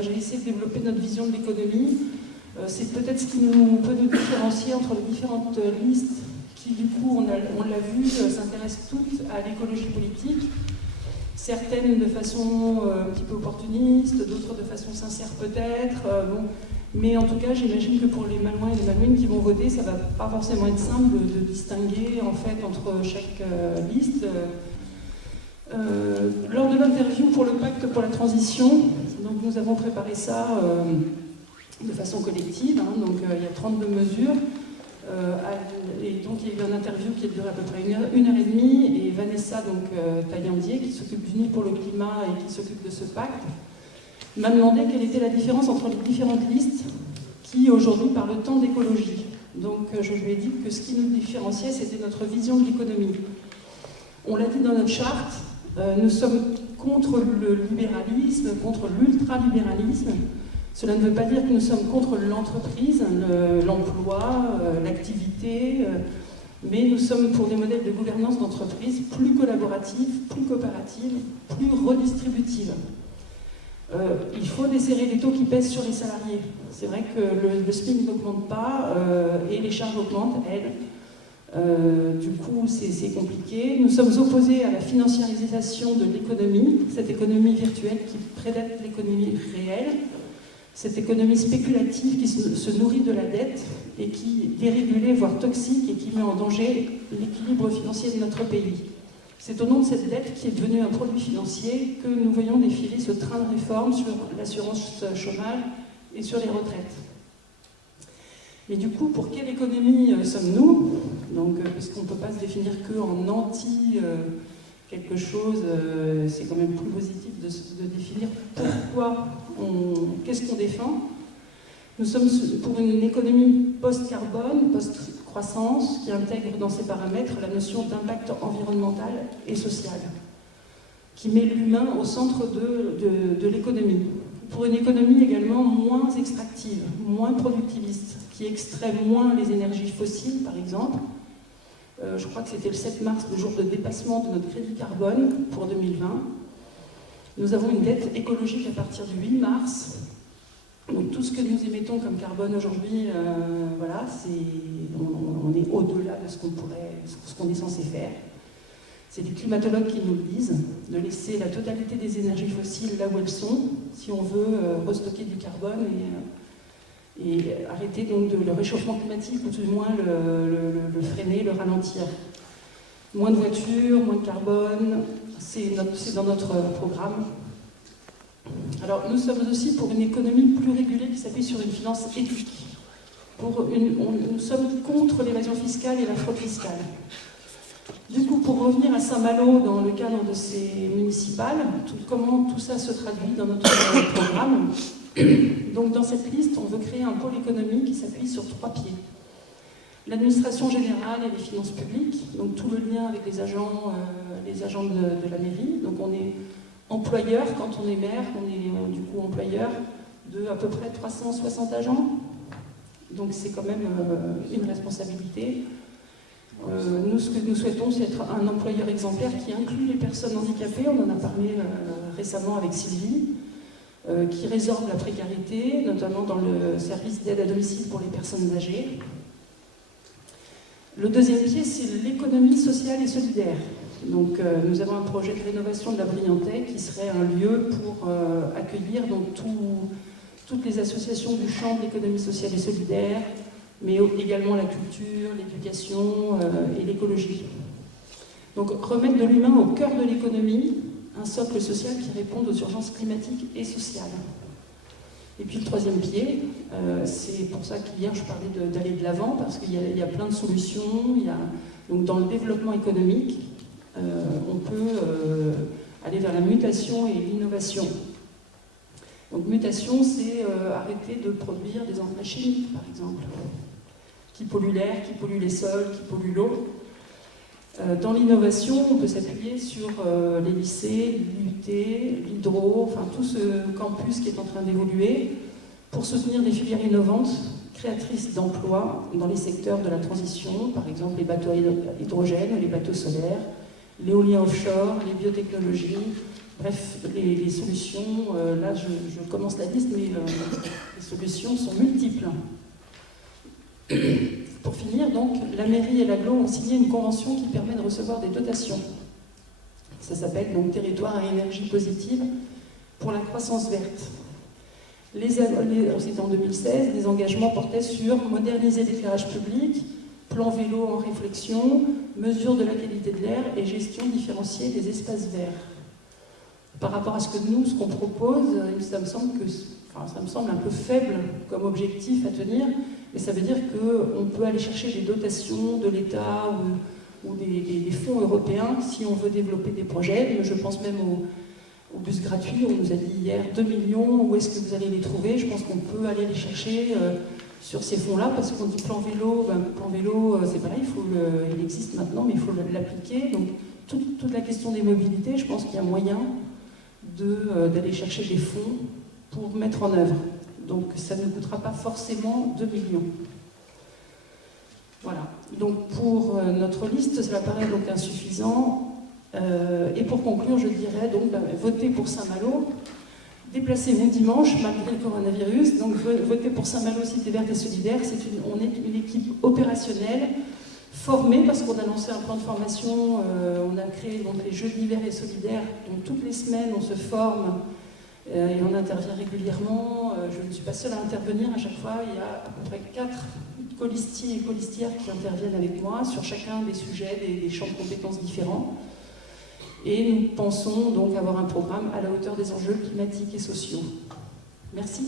j'ai essayé de développer notre vision de l'économie. C'est peut-être ce qui peut nous différencier entre les différentes listes qui, du coup, on l'a vu, s'intéressent toutes à l'écologie politique. Certaines de façon un petit peu opportuniste, d'autres de façon sincère peut-être. Bon. Mais en tout cas, j'imagine que pour les Malouins et les Malouines qui vont voter, ça ne va pas forcément être simple de distinguer en fait, entre chaque liste. Lors de l'interview pour le pacte pour la transition, donc nous avons préparé ça de façon collective, hein, donc il y a 32 mesures. Et donc il y a eu une interview qui a duré à peu près une heure et demie, et Vanessa Taillandier, qui s'occupe du NID pour le climat et qui s'occupe de ce pacte, m'a demandé quelle était la différence entre les différentes listes qui aujourd'hui parlent tant d'écologie. Donc je lui ai dit que ce qui nous différenciait, c'était notre vision de l'économie. On l'a dit dans notre charte, nous sommes contre le libéralisme, contre l'ultralibéralisme. Cela ne veut pas dire que nous sommes contre l'entreprise, l'emploi, l'activité, mais nous sommes pour des modèles de gouvernance d'entreprise plus collaboratifs, plus coopératives, plus redistributives. Il faut desserrer les taux qui pèsent sur les salariés. C'est vrai que le SMIC n'augmente pas et les charges augmentent, elles. Du coup, c'est compliqué. Nous sommes opposés à la financiarisation de l'économie, cette économie virtuelle qui prédate l'économie réelle. Cette économie spéculative qui se nourrit de la dette et qui est dérégulée, voire toxique, et qui met en danger l'équilibre financier de notre pays. C'est au nom de cette dette qui est devenue un produit financier que nous voyons défiler ce train de réforme sur l'assurance chômage et sur les retraites. Mais du coup, pour quelle économie sommes-nous? Donc, puisqu'on ne peut pas se définir qu'en anti quelque chose, c'est quand même plus positif de définir pourquoi, qu'est-ce qu'on défend. Nous sommes pour une économie post-carbone, post-croissance, qui intègre dans ses paramètres la notion d'impact environnemental et social, qui met l'humain au centre de l'économie. Pour une économie également moins extractive, moins productiviste, qui extrait moins les énergies fossiles, par exemple. Je crois que c'était le 7 mars, le jour de dépassement de notre crédit carbone pour 2020. Nous avons une dette écologique à partir du 8 mars. Donc tout ce que nous émettons comme carbone aujourd'hui, voilà, on est au-delà de ce qu'on est censé faire. C'est les climatologues qui nous le disent, de laisser la totalité des énergies fossiles là où elles sont, si on veut restocker du carbone et arrêter donc le réchauffement climatique, ou tout du moins le freiner, le ralentir. Moins de voitures, moins de carbone, c'est dans notre programme. Alors nous sommes aussi pour une économie plus régulée qui s'appuie sur une finance éthique. Nous sommes contre l'évasion fiscale et la fraude fiscale. Du coup, pour revenir à Saint-Malo dans le cadre de ces municipales, comment tout ça se traduit dans notre programme. Donc dans cette liste, on veut créer un pôle économique qui s'appuie sur 3 pieds. L'administration générale et les finances publiques, donc tout le lien avec les agents de la mairie. Donc on est employeur, quand on est maire, on est du coup employeur de à peu près 360 agents. Donc c'est quand même une responsabilité. Nous, ce que nous souhaitons, c'est être un employeur exemplaire qui inclut les personnes handicapées. On en a parlé récemment avec Sylvie, qui résorbe la précarité, notamment dans le service d'aide à domicile pour les personnes âgées. Le deuxième pied, c'est l'économie sociale et solidaire. Donc, nous avons un projet de rénovation de la Briantais qui serait un lieu pour accueillir donc, toutes les associations du champ de l'économie sociale et solidaire, mais également la culture, l'éducation et l'écologie. Donc, remettre de l'humain au cœur de l'économie, un socle social qui réponde aux urgences climatiques et sociales. Et puis le troisième pied, c'est pour ça qu'hier je parlais d'aller de l'avant, parce qu'il y a plein de solutions. Donc dans le développement économique, on peut aller vers la mutation et l'innovation. Donc mutation, c'est arrêter de produire des engrais chimiques, par exemple, qui polluent l'air, qui polluent les sols, qui polluent l'eau. Dans l'innovation, on peut s'appuyer sur les lycées, l'IUT, l'Hydro, enfin tout ce campus qui est en train d'évoluer pour soutenir des filières innovantes, créatrices d'emplois dans les secteurs de la transition, par exemple les bateaux à hydrogène, les bateaux solaires, l'éolien offshore, les biotechnologies, Bref, les solutions, là je commence la liste, mais les solutions sont multiples. Pour finir, donc, la mairie et l'aglo ont signé une convention qui permet de recevoir des dotations. Ça s'appelle donc Territoire à énergie positive pour la croissance verte. C'était en 2016, les engagements portaient sur moderniser l'éclairage public, plan vélo en réflexion, mesure de la qualité de l'air et gestion différenciée des espaces verts. Par rapport à ce qu'on propose, ça me semble un peu faible comme objectif à tenir, mais ça veut dire qu'on peut aller chercher des dotations de l'État ou des fonds européens si on veut développer des projets. Je pense même au bus gratuit, on nous a dit hier 2 millions, où est-ce que vous allez les trouver? Je pense qu'on peut aller les chercher sur ces fonds-là, parce qu'on dit plan vélo, c'est pareil, il existe maintenant, mais il faut l'appliquer. Donc toute la question des mobilités, je pense qu'il y a moyen d'aller chercher des fonds pour mettre en œuvre. Donc ça ne coûtera pas forcément 2 millions. Voilà. Donc pour notre liste, cela paraît donc insuffisant. Et pour conclure, je dirais donc votez pour Saint-Malo. Déplacez-vous dimanche, malgré le coronavirus. Donc votez pour Saint-Malo, Cité Verte et Solidaire. On est une équipe opérationnelle, formée, parce qu'on a lancé un plan de formation. On a créé donc les Jeux d'hiver et solidaires. Donc toutes les semaines, on se forme et on intervient régulièrement. Je ne suis pas seule à intervenir. À chaque fois, il y a à peu près 4 colistiers et colistières qui interviennent avec moi sur chacun des sujets, des champs de compétences différents. Et nous pensons donc avoir un programme à la hauteur des enjeux climatiques et sociaux. Merci.